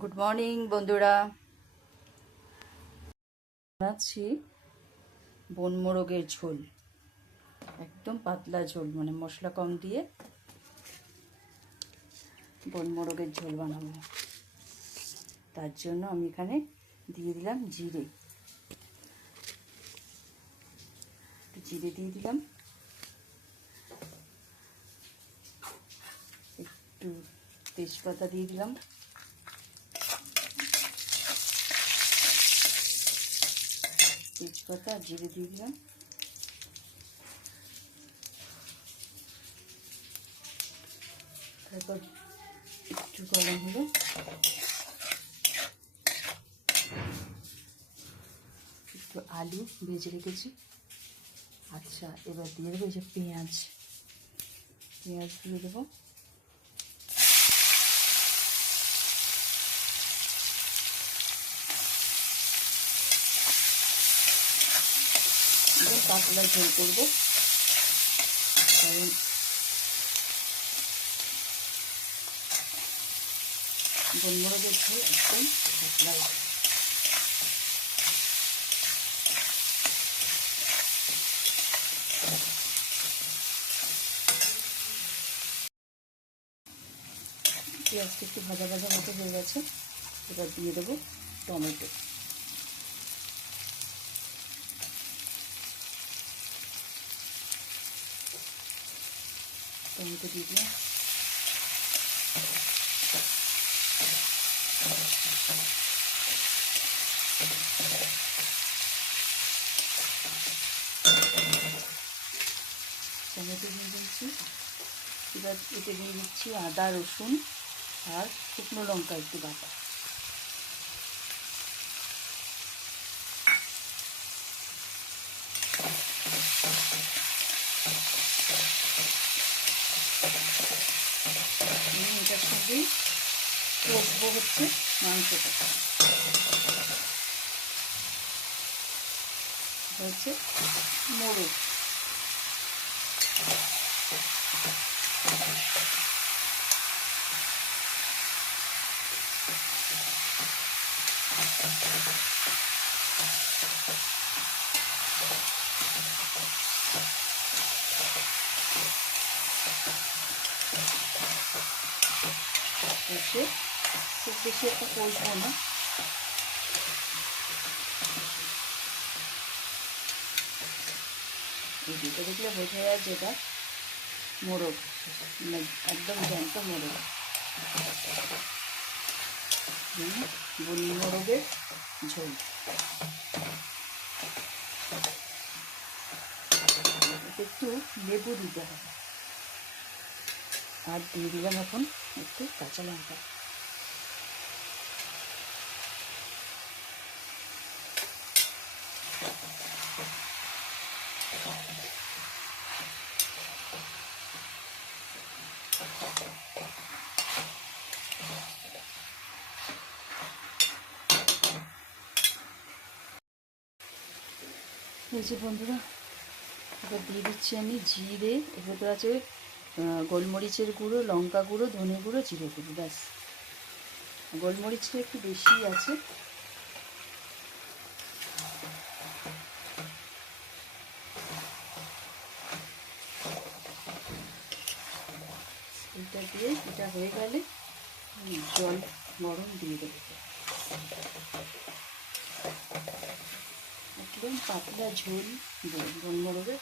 Good morning বন্ধুরা। বানাচ্ছি বন মোরগের ঝোল, একদম পাতলা ঝোল, মানে মশলা কম দিয়ে বন মোরগের ঝোল বানাবো। তার জন্য আমি এখানে দিয়ে দিলাম জিরে, জিরে দিয়ে দিলাম, একটু তেজপাতা দিয়ে দিলাম, তেজপাতা আর জিরে দিয়ে দিলাম, তারপর একটু গরম হলে একটু আলু ভেজে রেখেছি। আচ্ছা, এবার দিয়ে দেবো এই যে পেঁয়াজ দিয়ে দেবো, একদম পাতলা ঝোল করবো, কারণ বন মোরগের ঝোল একদম পাতলা। পেঁয়াজটা একটু ভাজা ভাজা মতো হয়ে গেছে, এবার দিয়ে দেবো টমেটো। টমেটো দিয়ে দিলাম, টমেটো দিয়ে দিচ্ছি। এবার এতে দিয়ে দিচ্ছি আদা রসুন আর শুকনো লঙ্কা একটু বাটা। এটার সঙ্গেই কষবো হচ্ছে মাংসটা, হচ্ছে মোরগ। কষে খুব বেশি একটা কষবো না, এই দুটো দেখলে বোঝা যায় যেটা মোরগ, মানে একদম জ্যান্ত মোরগ, বন মোরগের ঝোল। একটু লেবু দিতে হবে, আর দিয়ে দিলাম এখন একটু কাঁচা লঙ্কা। এই যে বন্ধুরা, এবার দিয়ে দিচ্ছি আমি জিরে, এর ভেতরে আছে গোলমরিচের গুঁড়ো, লঙ্কা গুঁড়ো, ধনে গুঁড়ো, জিরে গুঁড়ো, ব্যাস। গোলমরিচটা একটু বেশি আছে, এটা দিয়ে এটা হয়ে গেলে জল গরম দিয়ে দেবো, একদম পাতলা ঝোল বন মোরগের।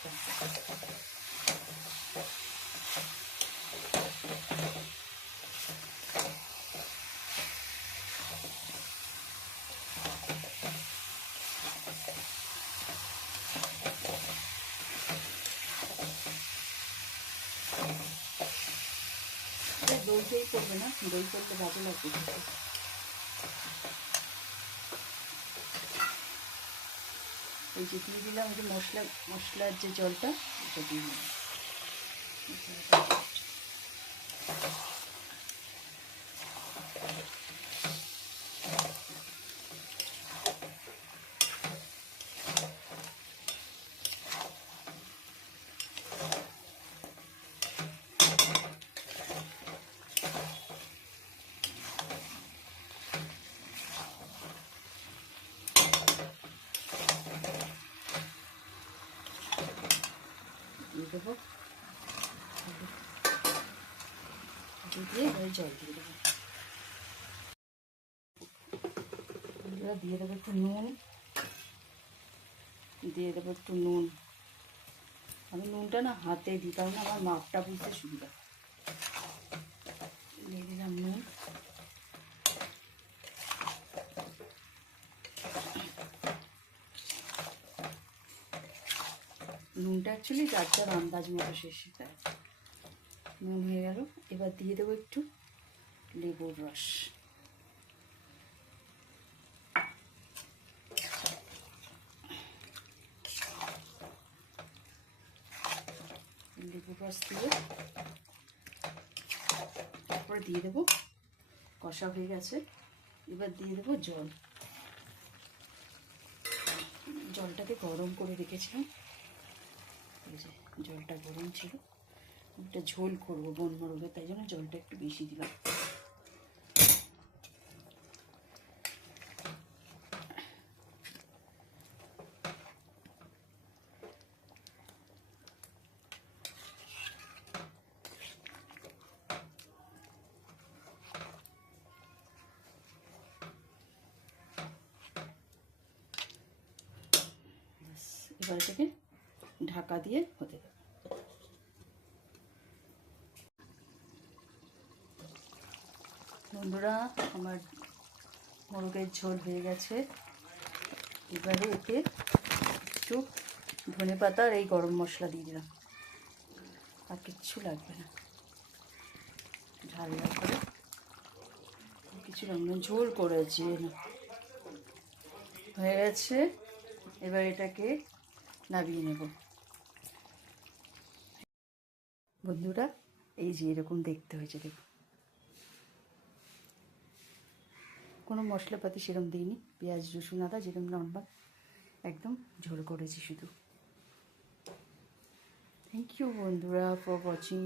দই করবে না, দই করলে ভালো লাগবে। এই যে দিয়ে দিলাম এই যে মশলার যে জলটা, এটা দিয়ে দিলাম। জল দিয়ে দেবো। বন্ধুরা দিয়ে দেবো একটু নুন, দিয়ে দেবো একটু নুন। আমি নুনটা না হাতে দিই, কারণ আমার মাপটা বুঝতে সুবিধা। দিয়ে দিলাম নুন। নুনটা অ্যাকচুয়ালি যার যার আন্দাজ মতো সেটা নুন হয়ে গেল। এবার দিয়ে দেবো একটু লেবুর রস। লেবুর রস দিয়ে তারপরে দিয়ে দেবো, কষা হয়ে গেছে, এবার দিয়ে দেবো জল। জলটাকে গরম করে রেখেছিলাম, এই যে জলটা গরম ছিল। একটা ঝোল করবো বন মরবে, তাই জন্য জলটা একটু বেশি দিলাম। এবার এটাকে ঢাকা দিয়ে হতে দেবো। বন্ধুরা আমার মোরগের ঝোল হয়ে গেছে। এবারে এতে একটু ধনে পাতা আর এই গরম মশলা দিয়ে দিলাম, আর কিচ্ছু লাগবে না। ঝাল ঝাল করে কিছু লাগবে না, ঝোল করেছি হয়ে গেছে। এবার এটাকে নামিয়ে নেব। বন্ধুরা এই যে এরকম দেখতে হয়েছে, দেখুন কোনো মশলাপাতি সেরকম দিইনি, পেঁয়াজ রসুন আদা যেরকম নর্মাল একদম ঝোল করেছি শুধু। থ্যাংক ইউ বন্ধুরা ফর ওয়াচিং।